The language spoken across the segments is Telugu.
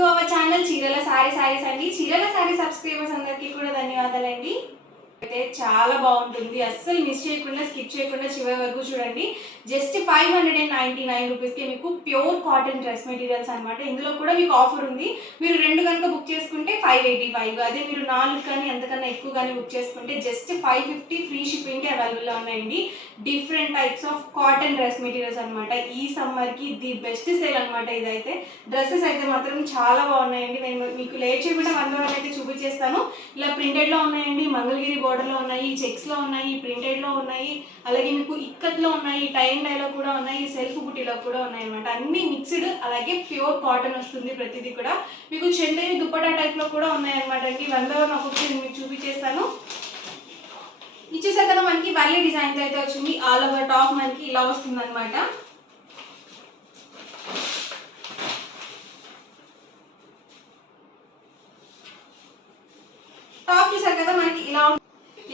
టు అవర్ ఛానల్ చీరల సారీస్ అండి. చీరల సారీ సబ్స్క్రైబర్స్ అందరికీ కూడా ధన్యవాదాలండి. అయితే చాలా బాగుంటుంది, అస్సలు మిస్ చేయకుండా స్కిప్ చేయకుండా చివరి వరకు చూడండి. జస్ట్ 599 రూపీస్కి మీకు ప్యూర్ కాటన్ డ్రెస్ మెటీరియల్స్ అనమాట. ఇందులో కూడా మీకు ఆఫర్ ఉంది. మీరు 2 కనుక బుక్ చేసుకుంటే 585, అదే మీరు 4 కానీ అంతకన్నా ఎక్కువ కానీ బుక్ చేసుకుంటే జస్ట్ 550 ఫ్రీ షిప్పింగ్కి అవైలబుల్లో ఉన్నాయండి. Different types of cotton dress materials అనమాట. ఈ సమ్మర్కి ది బెస్ట్ సేల్ అనమాట. ఇదైతే డ్రెస్సెస్ అయితే మాత్రం చాలా బాగున్నాయండి. నేను మీకు లేట్ చేయకుండా వన్ అయితే చూపించేస్తాను. ఇలా ప్రింటెడ్లో ఉన్నాయండి, మంగళగిరి బోర్డర్లో ఉన్నాయి, చెక్స్లో ఉన్నాయి, ప్రింటెడ్లో ఉన్నాయి, అలాగే మీకు ఇక్కత్లో ఉన్నాయి, టై అండ్ డైలో కూడా ఉన్నాయి, సెల్ఫ్ బుటీలో కూడా ఉన్నాయి అనమాట. అన్ని మిక్స్డ్, అలాగే ప్యూర్ కాటన్ వస్తుంది ప్రతిదీ కూడా. మీకు చందేరి దుప్పటా టైప్లో కూడా ఉన్నాయన్నమాట అండి. వన్ ఒక్కొక్కటి మీకు చూపించేస్తాను. ఇచ్చేసారు కదా, మనకి వల్లీ డిజైన్తో అయితే వచ్చింది. ఆల్ ఓవర్ టాప్ మనకి ఇలా వస్తుంది అనమాట. టాప్ చూసారు కదా, మనకి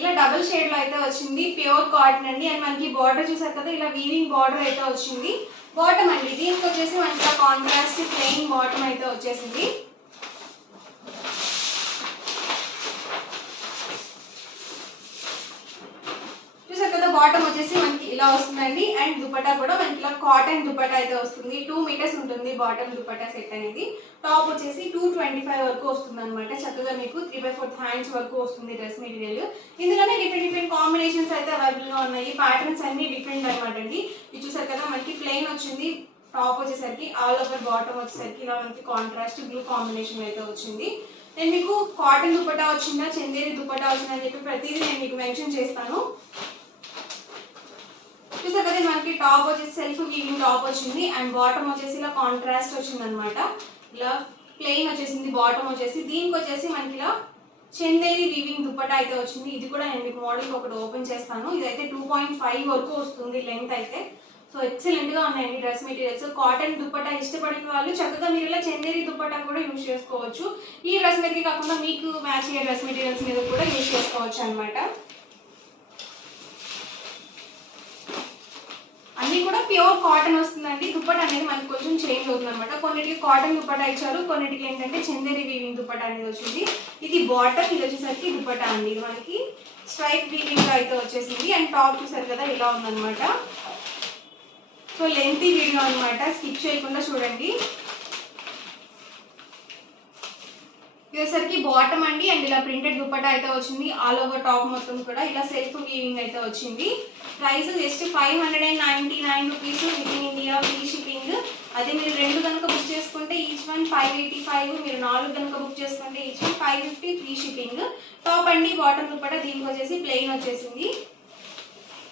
ఇలా డబుల్ షేడ్ లో అయితే వచ్చింది. ప్యూర్ కాటన్ అండి. అండ్ మనకి బార్డర్ చూసారు కదా, ఇలా వీవింగ్ బార్డర్ అయితే వచ్చింది. బాటమ్ అండి, దీనికి వచ్చేసి మనకి కాంట్రాస్ట్ ప్లెయిన్ బాటమ్ అయితే వచ్చేసింది. చూసారు కదా, బాటమ్ వచ్చేసి మనకి ఇలా వస్తుందండి. అండ్ దుపట్టా కూడా మనకి ఇలా కాటన్ దుపట్టా అయితే వస్తుంది. 2 మీటర్స్ ఉంటుంది బాటమ్ దుపట్టా సెట్ అనేది. టాప్ వచ్చేసి 225 వరకు వస్తుంది అనమాట. చక్కగా మీకు 3/4 హ్యాండ్స్ వరకు వస్తుంది డ్రెస్ మెటీరియల్. ఇందులోనే డిఫరెంట్ కాంబినేషన్స్ అయితే అవైలబుల్ గా ఉన్నాయి. ప్యాటర్న్స్ అన్ని డిఫరెంట్ అనమాట అండి. ఇది చూసారు కదా, మనకి ప్లెయిన్ వచ్చింది. టాప్ వచ్చేసరికి ఆల్ ఓవర్ బాటమ్ వచ్చేసరికి ఇలా మనకి కాంట్రాస్ట్ బ్లూ కాంబినేషన్ అయితే వచ్చింది. నేను మీకు కాటన్ దుపట్టా వచ్చిందా, చందేరి దుపట్టా వచ్చిందా అని చెప్పి ప్రతిదీ నేను మీకు మెన్షన్ చేస్తాను. చూసారు కదా, మనకి టాప్ వచ్చేసి సెల్ఫ్ వీవింగ్ టాప్ వచ్చింది. అండ్ బాటమ్ వచ్చేసి ఇలా కాంట్రాస్ట్ వచ్చింది అనమాట. ఇలా ప్లెయిన్ వచ్చేసింది బాటమ్ వచ్చేసి. దీనికి వచ్చేసి మనకి ఇలా చందేరి వీవింగ్ దుపట్టా అయితే వచ్చింది. ఇది కూడా నేను మీకు మోడల్ ఒకటి ఓపెన్ చేస్తాను. ఇదైతే 2.5 వరకు వస్తుంది లెంత్ అయితే. సో ఎక్సలెంట్ గా ఉన్నాయండి డ్రెస్ మెటీరియల్స్. కాటన్ దుపట్టా ఇష్టపడిన వాళ్ళు చక్కగా మీరు ఇలా చందేరి దుపట్టా కూడా యూజ్ చేసుకోవచ్చు. ఈ డ్రెస్ మీదకి కాకుండా మీకు మ్యాచ్ అయ్యే డ్రెస్ మెటీరియల్స్ మీద కూడా యూజ్ చేసుకోవచ్చు అనమాట. అన్ని కూడా ప్యూర్ కాటన్ వస్తుందండి. దుపట్టా అనేది మనకి కొంచెం చేంజ్ అవుతుంది అనమాట. కొన్నిటికి కాటన్ దుపట్టా ఇచ్చారు, కొన్నిటికి ఏంటంటే చందేరి వీవింగ్ దుపట్టా అనేది వచ్చింది. ఇది బాటమ్, ఇది వచ్చేసరికి దుపట్టా అండి. ఇది మనకి స్ట్రైప్ వీవింగ్ అయితే వచ్చేసింది. అండ్ టాప్ చూసారు కదా, ఇలా ఉందన్నమాట. సో లెంతీ వీడియో అనమాట, స్కిప్ చేయకుండా చూడండి. ఇదేసరికి బాటమ్ అండి. అండ్ ఇలా ప్రింటెడ్ దుపట్టా అయితే వచ్చింది. ఆల్ ఓవర్ టాప్ మొత్తం కూడా ఇలా సెల్ఫ్ వీవింగ్ అయితే వచ్చింది. Price just 599 rupees with in India free shipping. అదే మీరు 2 కనుక బుక్ చేసుకుంటే ఈచ్ వన్ 585, మీరు 4 కనుక బుక్ చేసుకుంటే each one 550 free shipping. Top అండి, బాటమ్ దుపట్టా దీనికి వచ్చేసి ప్లెయిన్ వచ్చేసింది.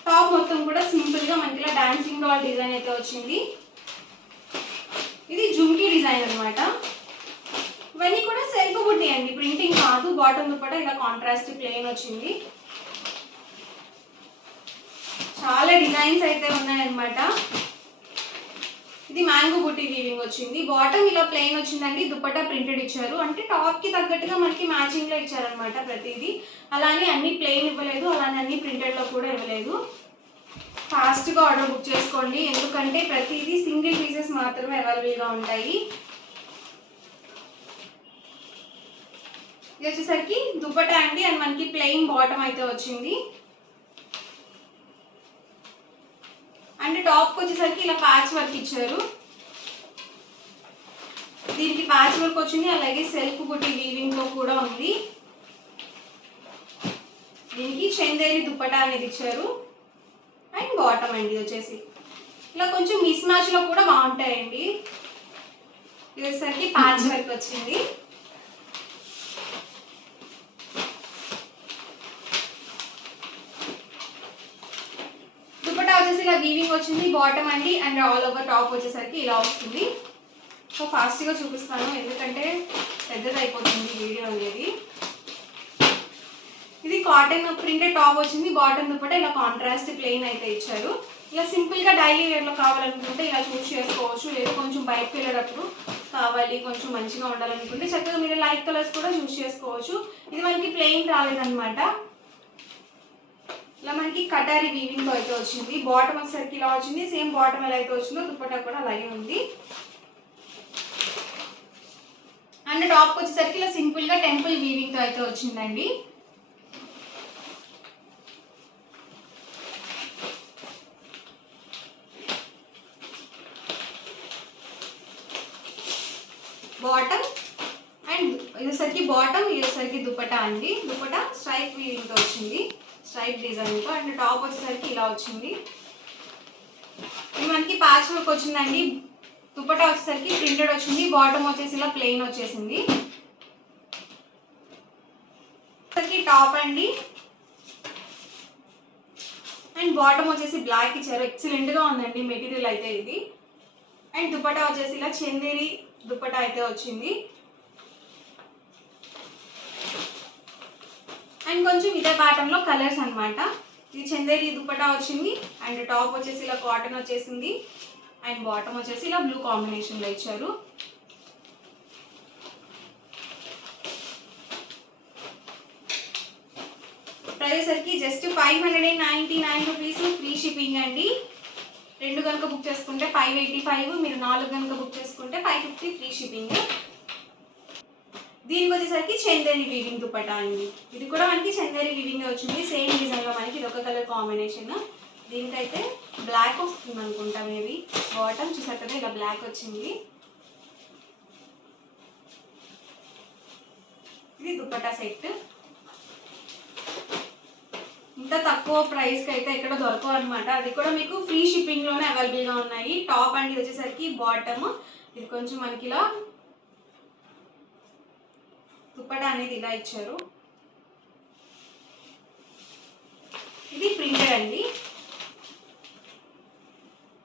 టాప్ మొత్తం కూడా సింపుల్ గా మనకి ఇలా డాన్సింగ్ డాల్ డిజైన్ అయితే వచ్చింది. ఇది జుమ్కీ డిజైన్ అనమాట. ఇవన్నీ కూడా సెల్ఫ్ బుట్టి అండి, ప్రింటింగ్ కాదు. బాటమ్ దుపట్టా ఇలా కాంట్రాస్ట్ ప్లెయిన్ వచ్చింది. చాలా డిజైన్స్ అయితే ఉన్నాయన్నమాట. ఇది మ్యాంగో బుట్టి వీవింగ్ వచ్చింది. బాటమ్ ఇలా ప్లెయిన్ వచ్చిందండి, దుపట్టా ప్రింటెడ్ ఇచ్చారు. అంటే టాప్ కి తగ్గట్టుగా మనకి మ్యాచింగ్ లో ఇచ్చారనమాట ప్రతిదీ. అలానే అన్ని ప్లెయిన్ ఇవ్వలేదు, అలానే అన్ని ప్రింటెడ్ లో కూడా ఇవ్వలేదు. ఫాస్ట్ గా ఆర్డర్ బుక్ చేసుకోండి, ఎందుకంటే ప్రతిదీ సింగిల్ పీసెస్ మాత్రమే అవైలబుల్ గా ఉంటాయి. ఇది వచ్చేసరికి దుపట్టా అండి. అండ్ మనకి ప్లెయిన్ బాటమ్ అయితే వచ్చింది. అండ్ టాప్ వచ్చేసరికి ఇలా ప్యాచ్ వర్క్ ఇచ్చారు. దీనికి ప్యాచ్ వర్క్ వచ్చింది, అలాగే సెల్ఫ్ బుట్టి వీవింగ్ తో కూడా ఉంది. దీనికి చందేరి దుపట్టా అనేది ఇచ్చారు. అండ్ బాటమ్ అండి వచ్చేసి ఇలా కొంచెం మిస్ మ్యాచ్ లో కూడా బాగుంటాయండి. ఇది వచ్చేసరికి ప్యాచ్ వర్క్ వచ్చింది. వచ్చేసి ఇలా వీవింగ్ వచ్చింది, బాటమ్ అండి. అండ్ ఆల్ ఓవర్ టాప్ వచ్చేసరికి ఇలా వస్తుంది. సో ఫాస్ట్ గా చూపిస్తాను, ఎందుకంటే పెద్దది అయిపోతుంది వీడియో అనేది. ఇది కాటన్ ప్రింటెడ్ టాప్ వచ్చింది. బాటమ్ దుపట్టా ఇలా కాంట్రాస్ట్ ప్లెయిన్ అయితే ఇచ్చారు. ఇలా సింపుల్ గా డైలీ వేర్ లో కావాలనుకుంటే ఇలా చూస్ చేసుకోవచ్చు. లేదు కొంచెం బయటకు వెళ్ళేటప్పుడు కావాలి, కొంచెం మంచిగా ఉండాలనుకుంటే చక్కగా మీరు లైట్ కలర్స్ కూడా చూస్ చేసుకోవచ్చు. ఇది మనకి ప్లెయిన్ రాలేదన్నమాట. ఇలా మనకి కటారీ వీవింగ్ తో అయితే వచ్చింది. బాటమ్ వచ్చేసరికి ఇలా వచ్చింది. సేమ్ బాటమ్ ఎలా అయితే వచ్చిందో దుపట్టా కూడా అలాగే ఉంది. అండ్ టాప్ వచ్చేసరికి ఇలా సింపుల్ గా టెంపుల్ వీవింగ్ తో అయితే వచ్చిందండి. బాటమ్ అండ్ ఇదొసరికి బాటమ్, ఇదొసరికి దుపట్టా అండి. దుపట్టా స్ట్రైప్ వీవింగ్ తో వచ్చింది, స్ట్రైప్ డిజైన్ తో. అండ్ టాప్ వచ్చేసరికి ఇలా వచ్చింది. ఇది మనకి ప్యాచ్ వర్క్ వచ్చిందండి. దుపట్టా వచ్చేసరికి ప్రింటెడ్ వచ్చింది, బాటమ్ వచ్చేసి ఇలా ప్లెయిన్ వచ్చేసింది. టాప్ అండి అండ్ బాటమ్ వచ్చేసి బ్లాక్ ఇచ్చారు. ఎక్సలెంట్ గా ఉందండి మెటీరియల్ అయితే ఇది. అండ్ దుపట్టా వచ్చేసి ఇలా చందేరి దుపట్టా అయితే వచ్చింది. అండ్ కొంచెం ఇదే ప్యాటర్న్ లో కలర్స్ అనమాట. ఇది చందేరి దుపట్టా వచ్చింది. అండ్ టాప్ వచ్చేసి ఇలా కాటన్ వచ్చేసింది. అండ్ బాటమ్ వచ్చేసి ఇలా బ్లూ కాంబినేషన్ లో ఇచ్చారు. ప్రైస్ సరికి జస్ట్ 599 రూపీస్, ఫ్రీ షిప్పింగ్ అండి. 2 కనుక బుక్ చేసుకుంటే 585, మీరు 4 కనుక బుక్ చేసుకుంటే 550 ఫ్రీ షిప్పింగ్. దీనికి వచ్చేసరికి చందేరి వీవింగ్ దుపట్టా అండి. ఇది కూడా మనకి చందేరి వీవింగ్ వచ్చింది, సేమ్ డిజైన్ లో మనకి ఇది ఒక కలర్ కాంబినేషన్. దీనికైతే బ్లాక్ వస్తుంది అనుకుంటా మేబీ. బాటమ్ చూసారు కదా ఇలా బ్లాక్ వచ్చింది. ఇది దుపట్టా సెట్. ఇంత తక్కువ ప్రైస్కి అయితే ఎక్కడ దొరకవు అనమాట. అది కూడా మీకు ఫ్రీ షిప్పింగ్లోనే అవైలబుల్గా ఉన్నాయి. టాప్ అండి వచ్చేసరికి బాటమ్, ఇది కొంచెం మనకి ఇలా దుపట్టా అనేది ఇలా ఇచ్చారు. ఇది ప్రింటెడ్ అండి.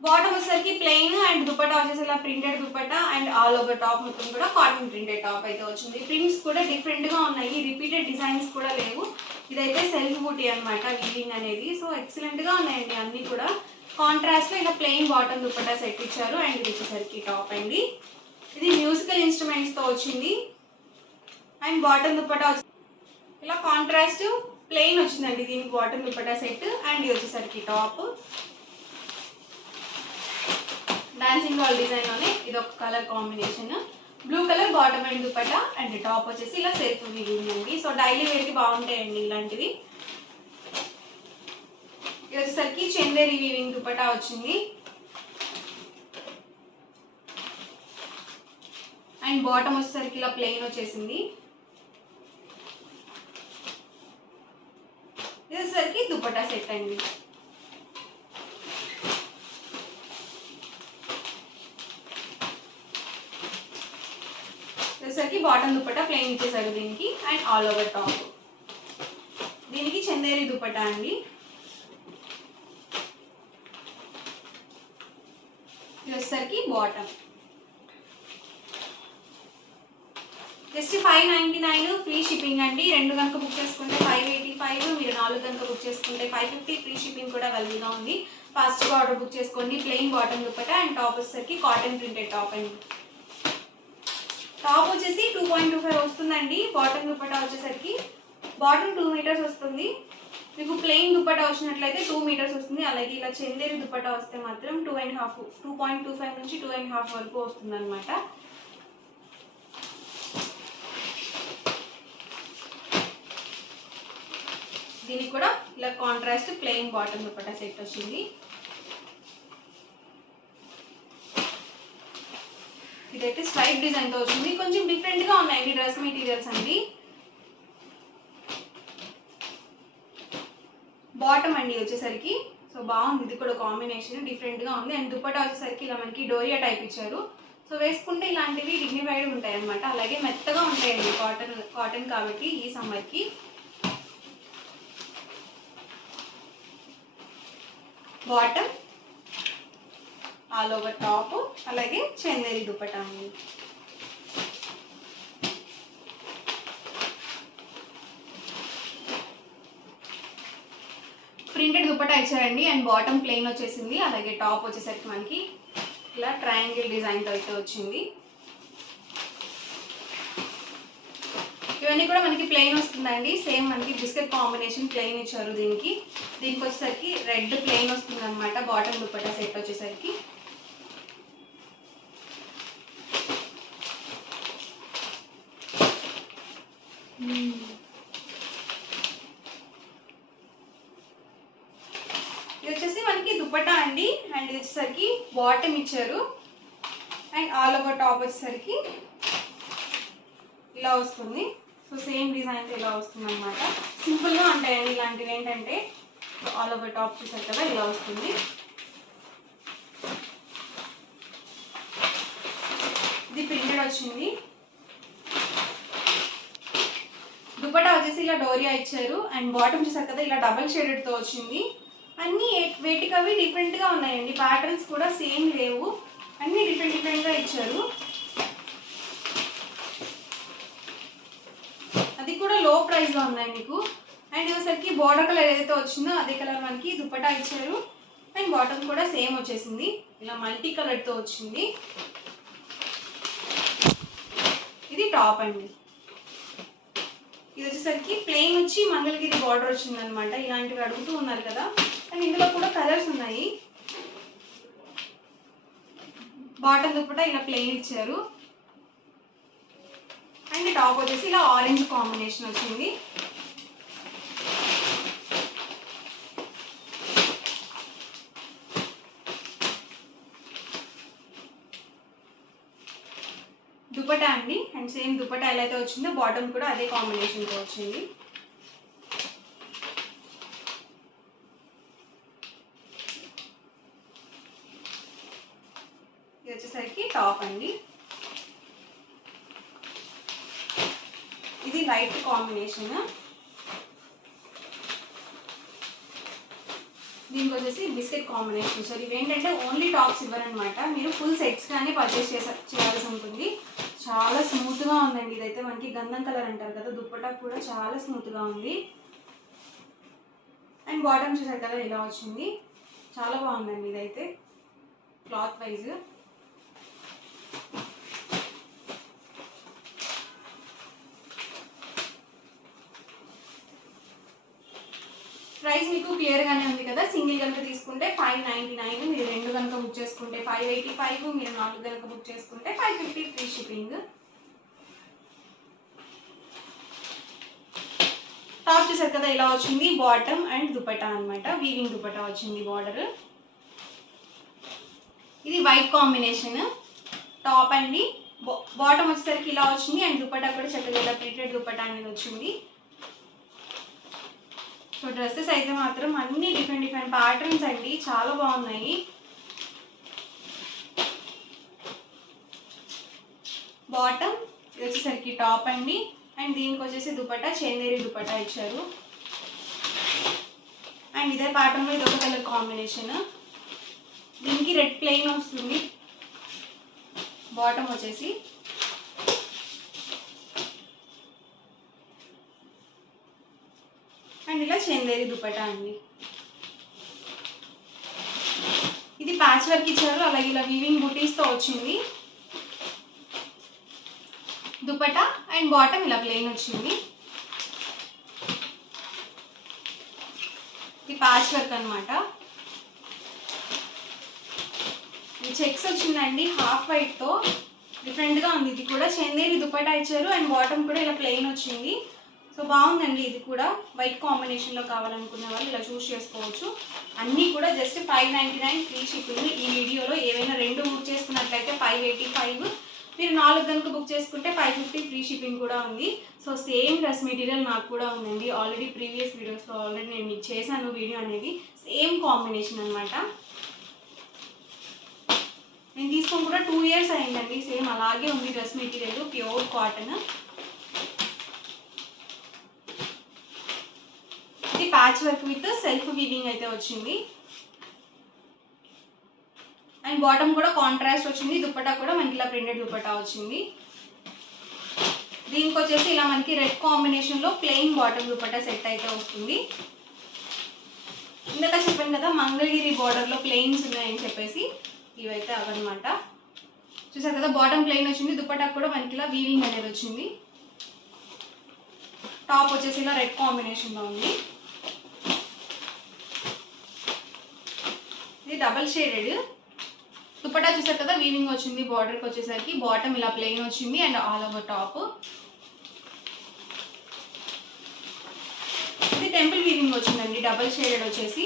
బాటమ్ వచ్చేసరికి ప్లెయిన్ అండ్ దుపట్టా వచ్చేసి ఇలా printed dupatta and all over top మొత్తం కూడా కాటన్ ప్రింటెడ్ టాప్ అయితే వచ్చింది. ప్రింట్స్ కూడా డిఫరెంట్గా ఉన్నాయి, రిపీటెడ్ డిజైన్స్ కూడా లేవు. ఇదైతే సెల్ఫ్ బూటీ అనమాట వీవింగ్ అనేది. సో ఎక్సలెంట్గా ఉన్నాయండి అన్నీ కూడా. కాంట్రాస్ట్లో ఇలా ప్లెయిన్ బాటమ్ దుపట్టా సెట్ ఇచ్చారు. అండ్ ఇది వచ్చేసరికి టాప్ అండి. ఇది మ్యూజికల్ ఇన్స్ట్రుమెంట్స్తో వచ్చింది. అండ్ బాటమ్ దుపట్టా ఇలా కాంట్రాస్ట్ ప్లెయిన్ వచ్చిందండి దీనికి బాటమ్ దుపట్టా సెట్. అండ్ ఇది వచ్చేసరికి టాప్ డాన్సింగ్ డాల్ డిజైన్లోనే ఇది ఒక colour combination. Blue colour bottom and dupatta and top వచ్చేసి ఇలా సెల్ఫ్ వీవింగ్ అండి. సో డైలీ వేర్కి బాగుంటాయండి ఇలాంటివి. ఇది వచ్చేసరికి చందేరి వీవింగ్ దుపట్టా వచ్చింది. అండ్ బాటమ్ వచ్చేసరికి ఇలా ప్లెయిన్ వచ్చేసింది. ఇది వచ్చేసరికి దుపట్టా సెట్ అండి. వచ్చేసరికి బాటమ్ దుపట్టా ప్లెయిన్ ఇచ్చేసారు దీనికి. అండ్ ఆల్ ఓవర్ టాప్ దీనికి చందేరి దుపట్టా అండి. ఇది వచ్చేసరికి బాటమ్. జస్ట్ 599 ఫ్రీ షిప్పింగ్ అండి. 2 కనుక బుక్ చేసుకుంటే 585, మీరు 4 కనుక బుక్ చేసుకుంటే 550 ఫ్రీ షిప్పింగ్ కూడా అవైలబుల్గా ఉంది. ఫాస్ట్గా ఆర్డర్ బుక్ చేసుకోండి. Plain bottom dupatta and top వచ్చేసరికి కాటన్ ప్రింటెడ్ టాప్ అండి. టాప్ వచ్చేసి 2.25 వస్తుందండి. బాటమ్ దుపట్టా వచ్చేసరికి బాటమ్ 2 మీటర్స్ వస్తుంది. మీకు ప్లెయిన్ దుపట్టా వచ్చినట్లయితే 2 మీటర్స్ వస్తుంది. అలాగే ఇలా చందేరి దుపట్టా వస్తే మాత్రం 2.5 నుంచి 2.5 వరకు వస్తుంది అనమాట. దీనికి కూడా ఇలా contrast plain bottom dupatta set వచ్చింది. ఇదైతే స్ట్రైప్ డిజైన్తో వచ్చింది. కొంచెం డిఫరెంట్గా ఉన్నాయండి డ్రెస్ మెటీరియల్స్ అండి. బాటమ్ అండి వచ్చేసరికి సో బాగుంది. ఇది కూడా కాంబినేషన్ డిఫరెంట్గా ఉంది. అండ్ దుపట్టా వచ్చేసరికి ఇలా మనకి డోరియా టైప్ ఇచ్చారు. సో వేసుకుంటే ఇలాంటివి డిగ్నిఫైడ్ ఉంటాయి అనమాట. అలాగే మెత్తగా ఉంటాయండి, కాటన్ కాబట్టి ఈ సమ్మర్కి. బాటమ్ ఆల్ ఓవర్ టాప్ అలాగే చందేరి దుపట్టా అండి. ప్రింటెడ్ దుపట్టా ఇచ్చారండి. అండ్ బాటమ్ ప్లెయిన్ వచ్చేసింది. అలాగే టాప్ వచ్చేసరికి మనకి ఇలా ట్రయాంగిల్ డిజైన్తో అయితే వచ్చింది. ఇవన్నీ కూడా మనకి ప్లెయిన్ వస్తుందండి. సేమ్ మనకి బిస్కెట్ కాంబినేషన్ ప్లెయిన్ ఇచ్చారు దీనికి. దీనికి వచ్చేసరికి రెడ్ ప్లెయిన్ వస్తుంది అనమాట బాటమ్ దుపట్టా సెట్ వచ్చేసరికి. ఇది వచ్చేసి మనకి దుపట్టా అండి. అండ్ ఇది వచ్చేసరికి బాటమ్ ఇచ్చారు. అండ్ ఆల్ ఓవర్ టాప్ వచ్చేసరికి ఇలా వస్తుంది. సో సేమ్ డిజైన్ ఇలా వస్తుంది అనమాట. సింపుల్గా ఉంటాయండి ఇలాంటివి. ఏంటంటే ఆల్ ఓవర్ టాప్ చూసారు కదా ఇలా వస్తుంది. ఇది ప్రింటెడ్ వచ్చింది. దుపట్టా వచ్చేసి ఇలా డోరియా ఇచ్చారు. అండ్ బాటమ్ చూసారు కదా ఇలా డబల్ షేడెడ్తో వచ్చింది. అన్నీ వేటికవి డిఫరెంట్గా ఉన్నాయండి. ప్యాటర్న్స్ కూడా సేమ్ లేవు, అన్నీ డిఫరెంట్గా ఇచ్చారు. అది కూడా లో ప్రైస్లో ఉన్నాయి మీకు. అండ్ ఇవసరికి బార్డర్ కలర్ ఏదైతే వచ్చిందో అదే కలర్ మనకి దుపట్టా ఇచ్చారు. అండ్ బాటమ్ కూడా సేమ్ వచ్చేసింది, ఇలా మల్టీ కలర్తో వచ్చింది. ఇది టాప్ అండి. ఇది వచ్చేసరికి ప్లెయిన్ వచ్చి మంగళగిరి బార్డర్ వచ్చింది అనమాట. ఇలాంటివి అడుగుతూ ఉన్నారు కదా. అండ్ ఇందులో కూడా కలర్స్ ఉన్నాయి. బాటమ్ దుపట్టా ఇలా ప్లెయిన్ ఇచ్చారు. అండ్ టాప్ వచ్చేసి ఇలా ఆరెంజ్ కాంబినేషన్ వచ్చింది. దుపట్టా అండి. అండ్ సేమ్ దుపట్టా ఎలా అయితే వచ్చిందో బాటమ్ కూడా అదే కాంబినేషన్తో వచ్చింది. ఇది వచ్చేసరికి టాప్ అండి. ఇది లైట్ కాంబినేషన్. దీనికి వచ్చేసి బిస్కెట్ కాంబినేషన్. సో ఇవి ఏంటంటే ఓన్లీ టాప్స్ ఇవ్వరనమాట, మీరు ఫుల్ సెట్స్ కానీ పర్చేస్ చేయాల్సి ఉంటుంది. చాలా స్మూత్గా ఉందండి. ఇదైతే మనకి గంధం కలర్ అంటారు కదా, దుపట్టా కూడా చాలా స్మూత్గా ఉంది. అండ్ బాటమ్ చూసారు కదా ఇలా వచ్చింది. చాలా బాగుందండి ఇదైతే క్లాత్ వైజ్. ప్రైస్ మీకు క్లియర్గానే ఉంది కదా. సింగిల్ కనుక తీసుకుంటే 599, మీరు 2 కనుక బుక్ చేసుకుంటే 585, మీరు 4 కనుక బుక్ చేసుకుంటే 550 ఫ్రీ షిప్పింగ్. టాప్ చూసారు కదా ఇలా వచ్చింది. బాటమ్ అండ్ దుపట్టా అనమాట, వీవింగ్ దుపట్టా వచ్చింది బార్డర్. ఇది వైట్ కాంబినేషన్ టాప్ అండి. బాటమ్ వచ్చేసరికి ఇలా వచ్చింది. అండ్ దుపట్టా కూడా చక్కగా ఇలా ప్రింటెడ్ దుపట్టా అనేది వచ్చింది. సో డ్రెస్సెస్ అయితే మాత్రం అన్ని డిఫరెంట్ ప్యాటర్న్స్ అండి, చాలా బాగున్నాయి. బాటమ్ ఇది వచ్చేసరికి టాప్ అండి. అండ్ దీనికి వచ్చేసి దుపట్టా చందేరి దుపట్టా ఇచ్చారు. అండ్ ఇదే ప్యాటర్న్లో ఇది ఒక కలర్ కాంబినేషన్. దీనికి రెడ్ ప్లెయిన్ వస్తుంది. బాటమ్ వచ్చేసి అండ్ ఇలా చందేరి దుపట్టా అండి. ఇది ప్యాచ్ వర్క్ ఇచ్చారు, అలాగే ఇలా వీవింగ్ బూటీస్తో వచ్చింది దుపట్టా. అండ్ బాటమ్ ఇలా ప్లెయిన్ వచ్చింది. ఇది ప్యాచ్ వర్క్ అనమాట. ఇది చెక్స్ వచ్చిందండి హాఫ్ వైట్తో, డిఫరెంట్గా ఉంది. ఇది కూడా చందేరి దుపట్టా ఇచ్చారు. అండ్ బాటమ్ కూడా ఇలా ప్లెయిన్ వచ్చింది. సో బాగుందండి. ఇది కూడా వైట్ కాంబినేషన్లో కావాలనుకునే వాళ్ళు ఇలా చూస్ చేసుకోవచ్చు. అన్నీ కూడా జస్ట్ 599 ఫ్రీ షిప్పింగ్. ఈ వీడియోలో ఏవైనా 2 బుక్ చేసుకున్నట్లయితే 585, మీరు 4 కనుక బుక్ చేసుకుంటే 550 ఫ్రీ షిప్పింగ్ కూడా ఉంది. సో సేమ్ డ్రెస్ మెటీరియల్ నాకు కూడా ఉందండి. ఆల్రెడీ ప్రీవియస్ వీడియోస్లో ఆల్రెడీ నేను మీకు చేశాను వీడియో అనేది. సేమ్ కాంబినేషన్ అనమాట. నేను తీసుకొని కూడా 2 ఇయర్స్ అయిందండి. సేమ్ అలాగే ఉంది డ్రెస్ మెటీరియల్, ప్యూర్ కాటన్. ఇది patch work with self weaving అయితే వచ్చింది. అండ్ బాటమ్ కూడా కాంట్రాస్ట్ వచ్చింది. దుపట్టా కూడా మనకి ఇలా ప్రింటెడ్ దుపట్టా వచ్చింది. దీనికి వచ్చేసి ఇలా మనకి రెడ్ కాంబినేషన్లో ప్లెయిన్ బాటమ్ దుపట్టా సెట్ అయితే వస్తుంది. ఇందాక చెప్పాను కదా మంగళగిరి బార్డర్లో ప్లెయిన్స్ ఉన్నాయని చెప్పేసి, ఇవైతే అవన్నమాట. చూసారు కదా బాటమ్ ప్లెయిన్ వచ్చింది, దుపట్టా కూడా మనకి ఇలా వీవింగ్ అనేది వచ్చింది. టాప్ వచ్చేసి ఇలా రెడ్ కాంబినేషన్లో ఉంది. ఇది డబల్ షేడెడ్ దుపట్టా చూసారు కదా వీవింగ్ వచ్చింది. బార్డర్కి వచ్చేసరికి బాటమ్ ఇలా ప్లెయిన్ వచ్చింది. And all over top temple weaving వచ్చిందండి, డబల్ షేడెడ్ వచ్చేసి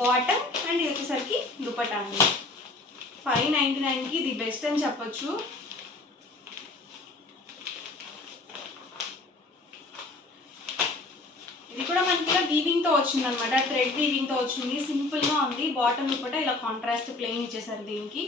బాటమ్. అండ్ ఇది వచ్చేసరికి దుపట్టా అండి. 599కి ఇది బెస్ట్ అని చెప్పొచ్చు. ఇది కూడా మనకి వీవింగ్తో వచ్చింది అనమాట, థ్రెడ్ వీవింగ్తో వచ్చింది. సింపుల్గా ఉంది. బాటమ్ దుపట్టా ఇలా కాంట్రాస్ట్ ప్లెయిన్ ఇచ్చేసారు దీనికి.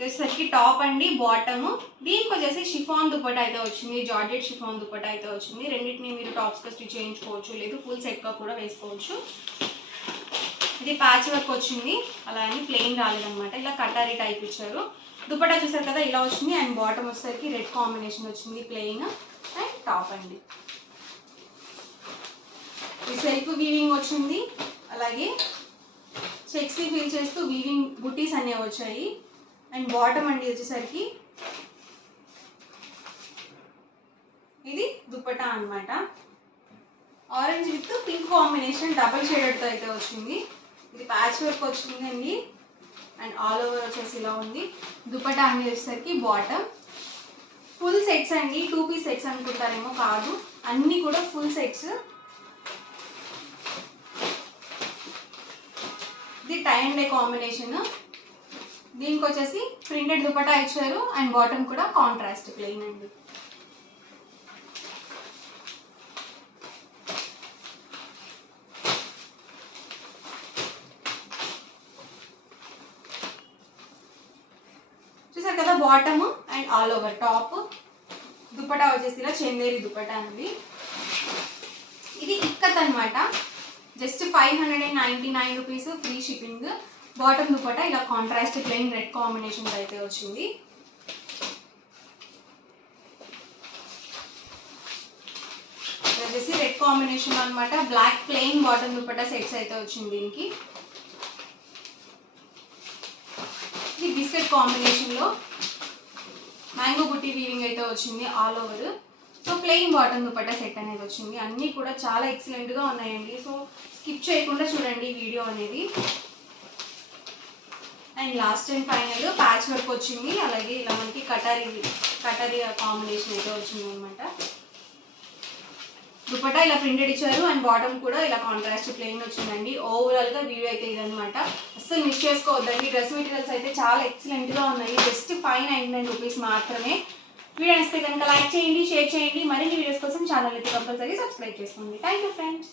వచ్చేసరికి టాప్ అండి, బాటమ్. దీనికి వచ్చేసి షిఫాన్ దుపట్టా అయితే వచ్చింది, జార్జెట్ షిఫాన్ దుపట్టా అయితే వచ్చింది. రెండింటిని మీరు టాప్స్గా స్టిచ్ చేయించుకోవచ్చు, లేదు ఫుల్ సెట్గా కూడా వేసుకోవచ్చు. ఇది ప్యాచ్ వర్క్ వచ్చింది, అలా అని ప్లెయిన్ రాలేదన్నమాట, ఇలా కటారీ టైప్ ఇచ్చారు. దుపట్టా చూసారు కదా ఇలా వచ్చింది. అండ్ బాటమ్ వచ్చేసరికి రెడ్ కాంబినేషన్ వచ్చింది, ప్లెయిన్. అండ్ టాప్ అండి. ఈ సెల్ఫ్ వీవింగ్ వచ్చింది, అలాగే చెక్స్ని ఫిల్ చేస్తూ వీవింగ్ బుటీస్ అనేవి వచ్చాయి. అండ్ బాటమ్ అండి వచ్చేసరికి ఇది దుపట్టా అనమాట. Orange with pink combination double షేడెడ్తో అయితే వచ్చింది. ఇది ప్యాచ్ వర్క్ వచ్చిందండి. అండ్ ఆల్ ఓవర్ వచ్చేసి ఇలా ఉంది. దుపట్టా అండి వచ్చేసరికి బాటమ్. ఫుల్ సెట్స్ అండి, 2 పీస్ సెట్స్ అనుకుంటారేమో, కాదు అన్నీ కూడా ఫుల్ సెట్స్. ఇది టై అండ్ డై కాంబినేషన్. దీనికి వచ్చేసి ప్రింటెడ్ దుపట్టా ఇచ్చారు. అండ్ బాటమ్ కూడా కాంట్రాస్ట్ ప్లెయిన్ అండి. చూసారు కదా bottom and all over top. Dupatta వచ్చేసి ఇలా చందేరి దుపట్టా అండి. ఇది ఇక్కత్ అనమాట, just 599 rupees, free shipping. Bottom dupatta ఇలా కాంట్రాస్ట్ ప్లెయిన్ రెడ్ కాంబినేషన్ అయితే వచ్చింది. వచ్చేసి రెడ్ కాంబినేషన్ అనమాట, black plain bottom dupatta sets అయితే వచ్చింది దీనికి. ఇది బిస్కెట్ కాంబినేషన్లో మ్యాంగో బుట్టి వీవింగ్ అయితే వచ్చింది all over. So plain bottom dupatta set అనేది వచ్చింది. అన్నీ కూడా చాలా ఎక్సలెంట్గా ఉన్నాయండి. సో స్కిప్ చేయకుండా చూడండి వీడియో అనేది. And last and final patch work వచ్చింది, అలాగే ఇలా మనకి కటారీ కాంబినేషన్ అయితే వచ్చింది అనమాట. దుపట్టా ఇలా ప్రింటెడ్ ఇచ్చారు. అండ్ బాటమ్ కూడా ఇలా కాంట్రాస్ట్ ప్లెయిన్ వచ్చిందండి. ఓవరాల్గా వీడియో అయితే ఇదనమాట. అస్సలు మిస్ చేసుకోవద్దండి. డ్రెస్ మెటీరియల్స్ అయితే చాలా ఎక్సలెంట్గా ఉన్నాయి. జస్ట్ 599 రూపీస్ మాత్రమే. వీడియో నచ్చితే కనుక లైక్ చేయండి, షేర్ చేయండి. మరిన్ని వీడియోస్ కోసం ఛానల్ అయితే కంపల్సరీ సబ్స్క్రైబ్ చేసుకోండి. Thank you friends.